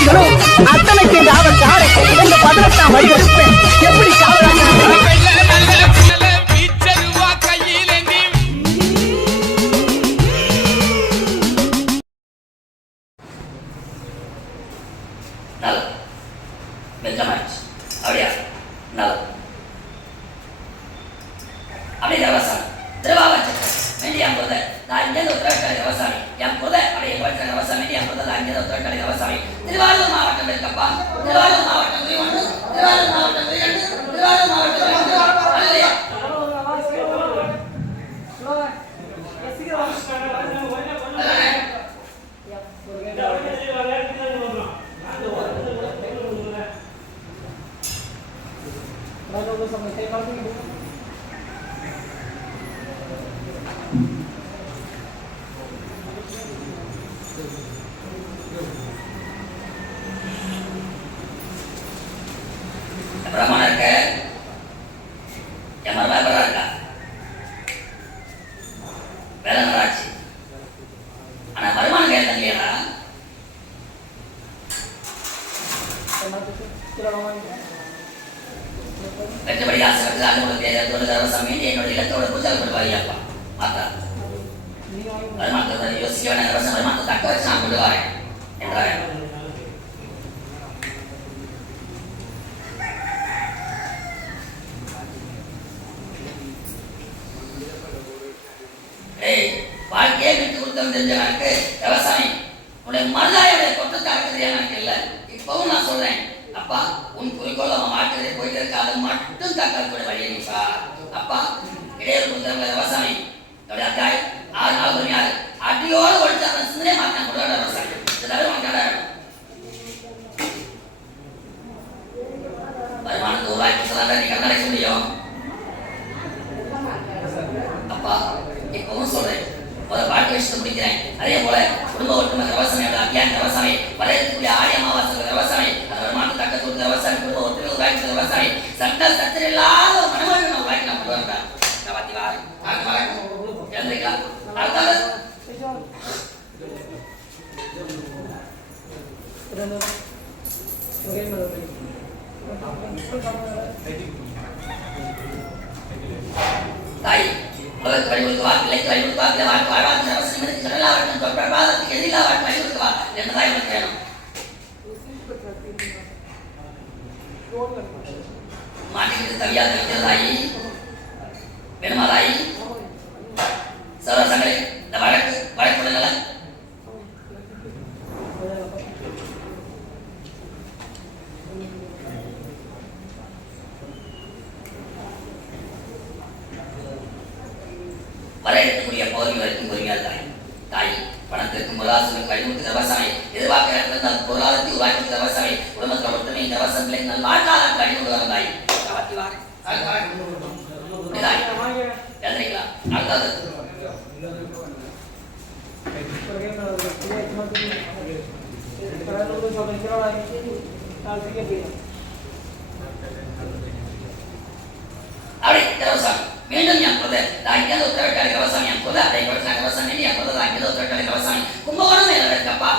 விதிகளும் அத்தனைக்கு காவல் காரை இந்த பதினெட்டாம் வழி எடுப்பேன் எப்படி காவலாக நல்ல வெச்சமாயிடுச்சு அப்படியா? நல்லது அப்படியே நான் இங்கேருந்து உத்தரவாடி விவசாயி என் புரத அப்படியே உத்தரக்கடை விவசாயம் என் புரத நான் இங்கேருந்து உத்தரக்கடை விவசாயி திருவாரூர் மாவட்டம் இருக்கப்பா திருவாரூர் மாவட்டம் ஒன்று திருவாரூர் மாவட்டம் இரண்டு திருவாரூர் மாவட்டம் துறை விட்டு கொடுத்தவன் தெரிஞ்சவனுக்கு விவசாயி உன்னுடைய மருதாயோடைய கொட்டத்தை அறக்குது எனக்கு இல்லை? இப்பவும் நான் சொல்றேன். அப்பா உன் குறிக்கோள் அவன் வாழ்க்கையை போயிட்டு இருக்காது. மட்டும் தக்கக்கூடிய வழியை சார். அப்பா இடையூறு கொடுத்தவங்க விவசாயி என்னுடைய அத்தியாயம் ஆறு நாள் பொறுமையாக அடியோடு ஒழிச்சு அந்த சிந்தனையை மாற்றம் கொடுக்குற விவசாயி இது தவிர உனக்கு இடம் வேணும். வருமானத்தை உருவாக்கி சொல்லாத நீ கண்ணடைக்க முடியும் அப்பா இப்பவும் சொல்றேன் ஒரு பாட்டு விஷயத்தை முடிக்கிறேன் அதே போல குடும்ப ஒற்றுமை விவசாயியோட அத்தியான விவசாயி வரையக்கூடிய ஆடி அமாவாசை விவசாயி அது வருமானத்தை தக்க கொடுத்த விவசாயி குடும்ப ஒற்றுமை உருவாக்கி விவசாயி சட்ட பௌர்ணமி வரைக்கும் பொறுமையாக தாய் தாய் பணத்திற்கும் பொருளாதாரத்திற்கும் வழிமுட்டு விவசாயி எதிர்பார்க்கிற இடத்துல அந்த பொருளாதாரத்தை உருவாக்கி விவசாயி குடும்பத்தில் மட்டுமே இந்த விவசாயங்களை நல்ல வாழ்க்காலம் வழிமுட்டு வரும் தாய் காப்பாற்றி அடுத்தது. அப்படி விவசாயம் மீண்டும் என் புத தாங்கியது உத்தரவிட்டாரு விவசாயம் என் புத அதை கொடுத்த விவசாயம் என் புத தாங்கியது உத்தரவிட்டாரு விவசாயம் கும்பகோணம் மேல இருக்கப்பா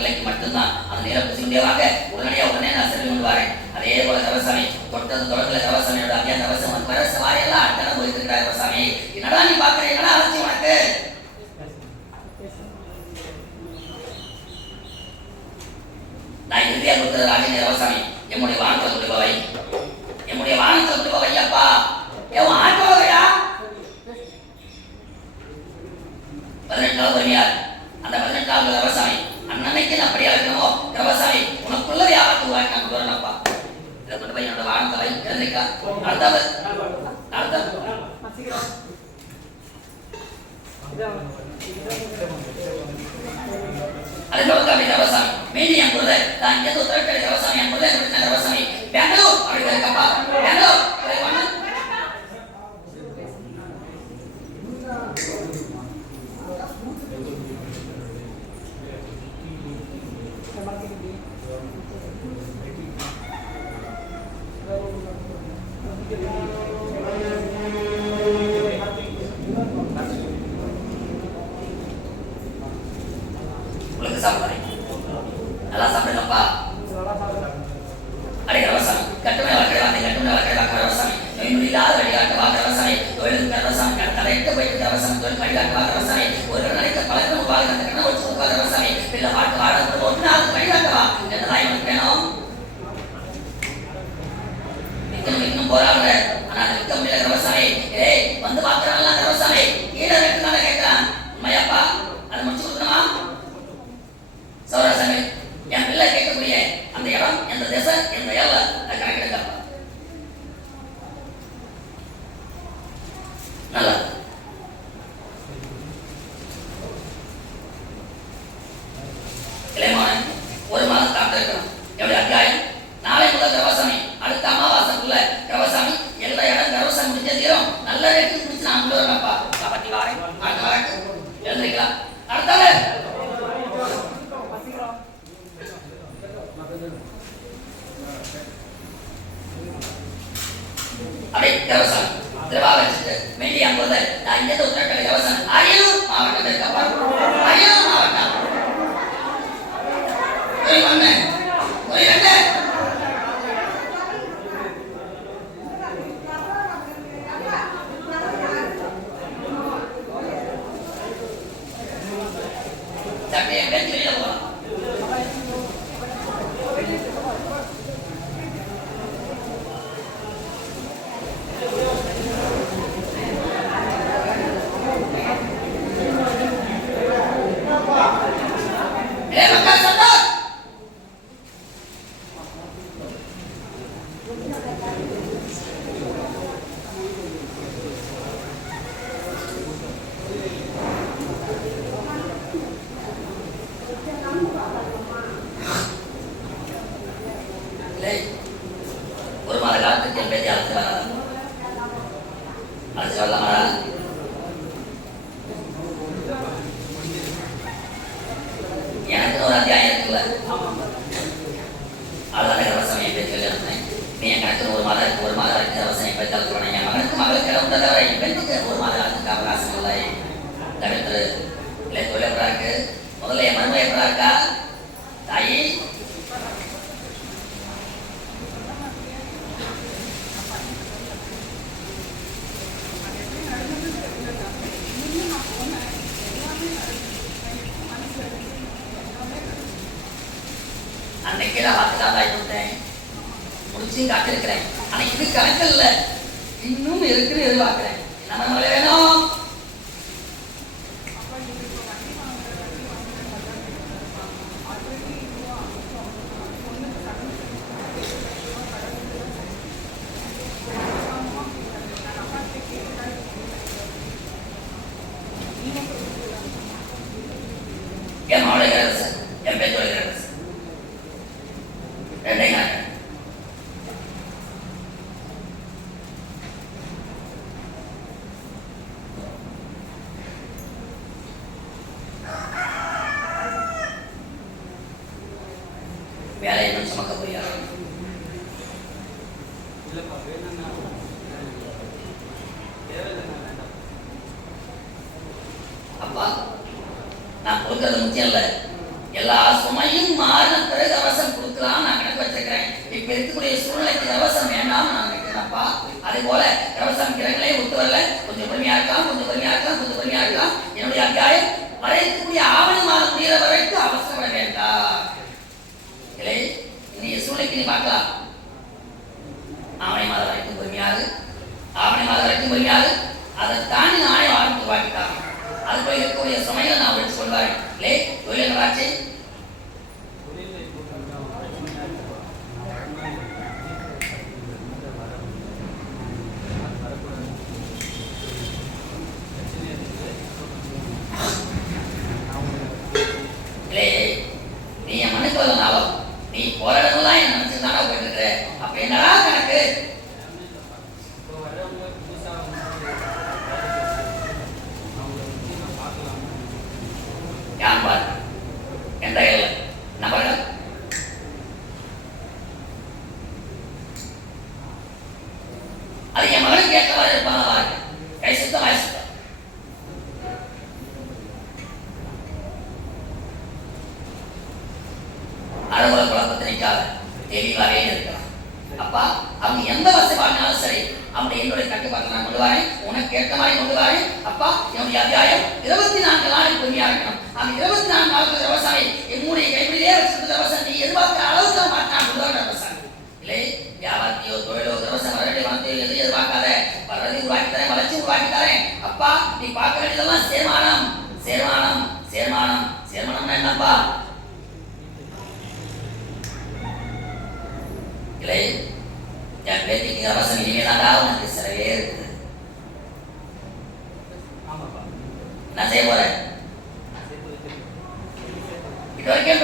பிள்ளைக்கு மட்டும்தான். அந்த நேரம் புசிண்டியவாக உடனடியாக உடனே நான் செல்வி கொண்டு வரேன். அதே போல கவசாமி தொட்டது தொடர்பில் கவசாமியோட அப்படியே கவசம் வர சவாரியெல்லாம் அட்டனை போயிருக்கிறார் கவசாமி என்னடா நீ பார்க்குற? என்னடா அலட்சி உனக்கு? நான் இறுதியாக கொடுத்தது ராஜேந்திர கவசாமி என்னுடைய வானத்தை கொண்டு போவை. எம்முடைய வானத்தை கொண்டு போவை என் దానికే ఉత్తరక్కడ వ్యవసాయం కూడా அப்படி விவசாயம் திருவா வச்சுட்டு வெளியே போது நான் இங்கே உத்தரக்கலை விவசாயம் அரியலூர் மாவட்டம் இருக்கப்பா அரியலூர் மாவட்டம். ஒரு ஒன்று ஒரு ரெண்டு சட்டையை வெளியே Orang. சாதாய் விட்டேன் முடிச்சு காத்திருக்கிறேன். ஆனா இது கணக்கு இல்லை இன்னும் இருக்குன்னு எதிர்பார்க்கிறேன். என்ன வேணும்? அனுபவிக்கக்கூடிய சமயம் அவர்கள் சொல்வார்கள் இல்லை தொழில் ஆட்சி குழப்பத்தை நிற்காத தெளிவாகவே இருக்கலாம் அப்பா அவங்க எந்த வசதி வாழ்ந்தாலும் சரி அவனை என்னுடைய கட்டுப்பாட்டை நான் கொண்டு வரேன் உனக்கு ஏற்ற மாதிரி கொண்டு வரேன். அப்பா என்னுடைய அத்தியாயம் இருபத்தி நான்கு நாளில் பொறுமையா இருக்கணும். அந்த இருபத்தி நான்கு நாளுக்கு விவசாயி என்னுடைய கைப்பிடியே வச்சிருந்த விவசாயம் நீ எதிர்பார்க்கிற அளவுக்கு மாட்டான். கொண்டு வர விவசாயம். இல்லை வியாபாரத்தையோ தொழிலோ விவசாயம் வரவேண்டிய வார்த்தையோ எதுவும் எதிர்பார்க்காத. வர்றதை உருவாக்கி தரேன் வளர்ச்சி உருவாக்கி தரேன். அப்பா நீ பார்க்க வேண்டியதெல்லாம் சேர்மானம். சேர்மானம் சேர்மானம். சேர்மானம்னா என்னப்பா? இல்லை என் பேத்திக்கு அவசரம் இனிமேதாண்டா உனக்கு சிலவே இருக்குது என்ன செய்ய போறேன் இது வரைக்கும்